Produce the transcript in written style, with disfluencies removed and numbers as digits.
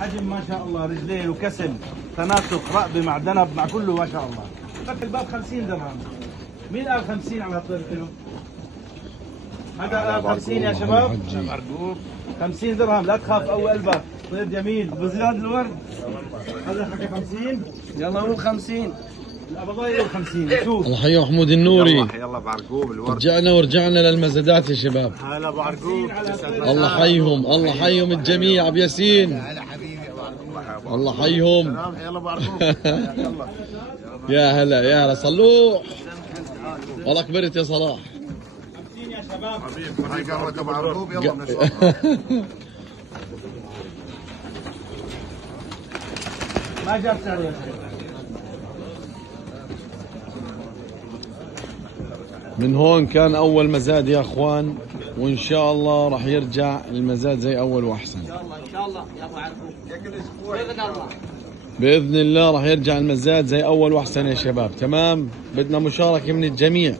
حجم ما شاء الله، رجلين وكسل، تناسق، رقبه مع دنب مع كله ما شاء الله. فك الباب 50 درهم. مين قال 50 على هالطير الحلو؟ هذا قال 50 يا شباب؟ عرقوب 50 درهم، لا تخاف قوي قلبك، طير جميل. ابو زياد الورد هذا حكى 50. يلا قول 50. القبضايه 50. شوف الله حي محمود النوري. يلا بعرقوب الورد. رجعنا ورجعنا للمزادات يا شباب. هلا ابو عرقوب. الله حيهم، الله حيهم الجميع. ابو ياسين هلا حبيبي ابو عرقوب. الله حيهم. يلا ابو عرقوب. يلا يا هلا يا هلا صلوح. والله كبرت يا صلاح. 50 يا شباب. هاي قهوة ابو عرقوب. يلا بنشربها. ما جاب سعر يا شباب. من هون كان اول مزاد يا اخوان، وان شاء الله راح يرجع المزاد زي اول واحسن. ان شاء الله يا ابو عرقوب باذن الله. باذن الله راح يرجع المزاد زي اول واحسن يا شباب. تمام، بدنا مشاركه من الجميع.